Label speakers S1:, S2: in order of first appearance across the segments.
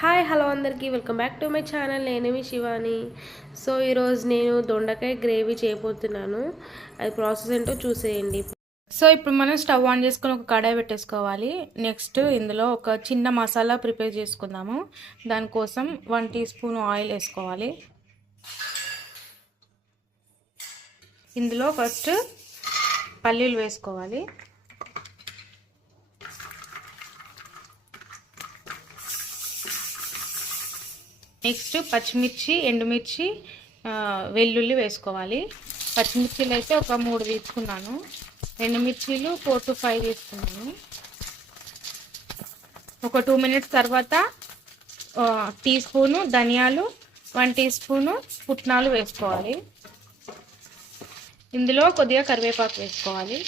S1: Hi hello అందరికీ. Welcome back to my channel. నేనేమి Shivani. So ఈరోజు నేను దొండకాయ గ్రేవీ చేయబోతున్నాను. అది ప్రాసెస్ ఏంటో చూసేయండి.
S2: సో ఇప్పుడు మనం స్టవ్ ఆన్ చేసుకొని ఒక కడాయి పెట్టేసుకోవాలి. నెక్స్ట్ ఇందులో ఒక చిన్న మసాలా ప్రిపేర్ చేసుకుందాము. దానికోసం వన్ టీ స్పూన్ ఆయిల్ వేసుకోవాలి. ఇందులో ఫస్ట్ పల్లీలు వేసుకోవాలి. నెక్స్ట్ పచ్చిమిర్చి ఎండుమిర్చి వెల్లుల్లి వేసుకోవాలి. పచ్చిమిర్చిలు అయితే ఒక మూడు తీసుకున్నాను. ఎండుమిర్చీలు ఫోర్ టు ఫైవ్ తీసుకున్నాను. ఒక టూ మినిట్స్ తర్వాత టీ స్పూను ధనియాలు వన్ టీ స్పూను పుట్నాలు వేసుకోవాలి. ఇందులో కొద్దిగా కరివేపాకు వేసుకోవాలి.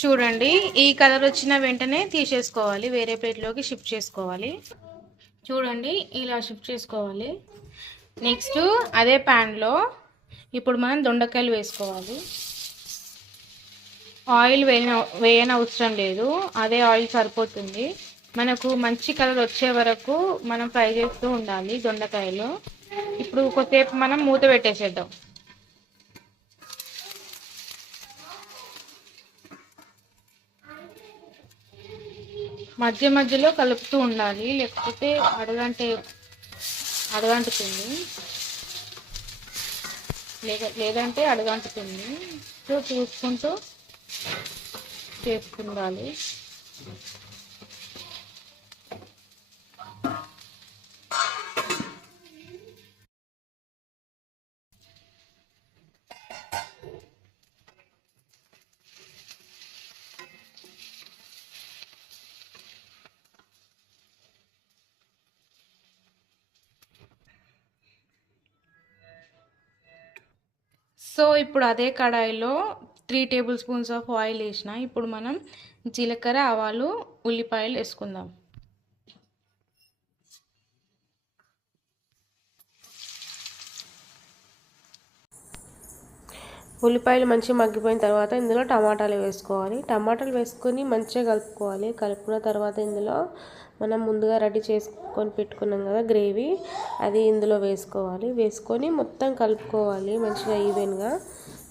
S2: చూడండి ఈ కలర్ వచ్చిన వెంటనే తీసేసుకోవాలి వేరే ప్లేట్లోకి షిఫ్ట్ చేసుకోవాలి. చూడండి ఇలా షిఫ్ట్ చేసుకోవాలి. నెక్స్ట్ అదే ప్యాన్లో ఇప్పుడు మనం దొండకాయలు వేసుకోవాలి. ఆయిల్ వేయన వేయని అవసరం లేదు. అదే ఆయిల్ సరిపోతుంది. మనకు మంచి కలర్ వచ్చే వరకు మనం ఫ్రై చేస్తూ ఉండాలి దొండకాయలు. ఇప్పుడు కొద్దిసేపు మనం మూత పెట్టేసేద్దాం. మధ్య మధ్యలో కలుపుతూ ఉండాలి. లేకపోతే అడగంటే అడగంటుతుంది. లేదంటే అడగంటుతుంది. సో చూసుకుంటూ చేసుకుండాలి సో ఇప్పుడు అదే కడాయిలో three tablespoons of oil వేసిన ఇప్పుడు మనం జీలకర్ర ఆవాలు ఉల్లిపాయలు వేసుకుందాం.
S1: ఉల్లిపాయలు మంచిగా మగ్గిపోయిన తర్వాత ఇందులో టమాటాలు వేసుకోవాలి. టమాటాలు వేసుకొని మంచిగా కలుపుకోవాలి. కలుపుకున్న తర్వాత ఇందులో మనం ముందుగా రెడీ చేసుకొని పెట్టుకున్నాం కదా గ్రేవీ అది ఇందులో వేసుకోవాలి. వేసుకొని మొత్తం కలుపుకోవాలి మంచిగా ఈవెన్గా.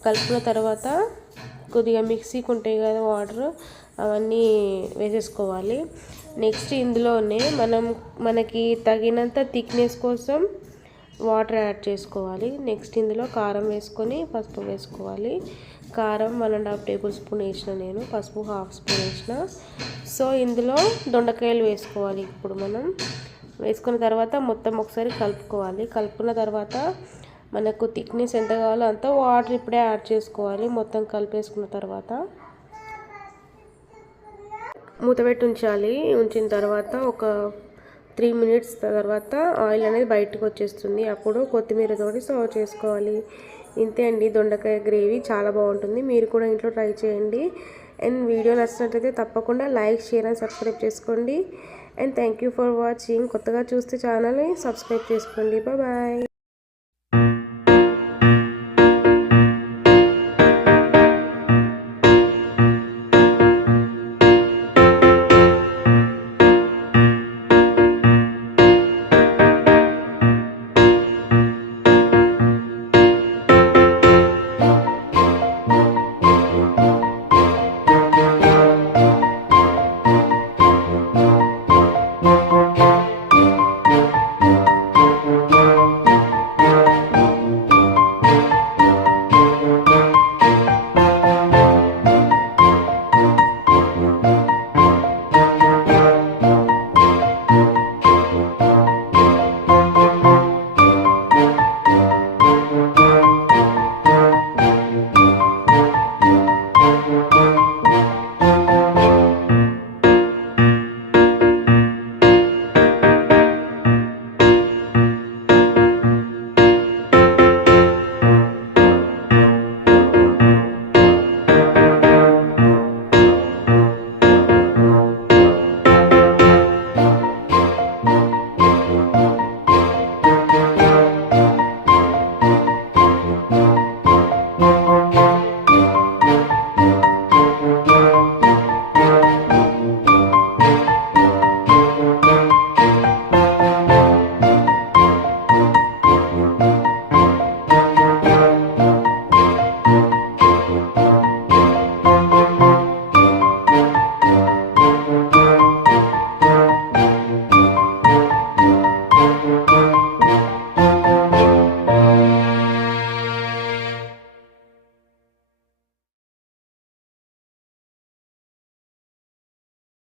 S1: కలుపుకున్న తర్వాత కొద్దిగా మిక్సీకి ఉంటాయి కదా వాటర్ అవన్నీ వేసేసుకోవాలి. నెక్స్ట్ ఇందులోనే మనం మనకి తగినంత థిక్నెస్ కోసం వాటర్ యాడ్ చేసుకోవాలి. నెక్స్ట్ ఇందులో కారం వేసుకొని పసుపు వేసుకోవాలి. కారం one and half tablespoon వేసిన నేను. పసుపు హాఫ్ స్పూన్ వేసిన. సో ఇందులో దొండకాయలు వేసుకోవాలి ఇప్పుడు మనం. వేసుకున్న తర్వాత మొత్తం ఒకసారి కలుపుకోవాలి. కలుపుకున్న తర్వాత మనకు థిక్నెస్ ఎంత కావాలో అంత వాటర్ ఇప్పుడే యాడ్ చేసుకోవాలి. మొత్తం కలిపేసుకున్న తర్వాత మూతపెట్టి ఉంచాలి. ఉంచిన తర్వాత ఒక త్రీ మినిట్స్ తర్వాత ఆయిల్ అనేది బయటకు వచ్చేస్తుంది. అప్పుడు కొత్తిమీర తోటి సర్వ్ చేసుకోవాలి. ఇంతే అండి. దొండకాయ గ్రేవీ చాలా బాగుంటుంది. మీరు కూడా ఇంట్లో ట్రై చేయండి. అండ్ వీడియో నచ్చినట్లయితే తప్పకుండా లైక్ షేర్ అండ్ సబ్స్క్రైబ్ చేసుకోండి. And thank you for watching. కొత్తగా చూస్తే ఛానల్ని సబ్స్క్రైబ్ చేసుకోండి. బాయ్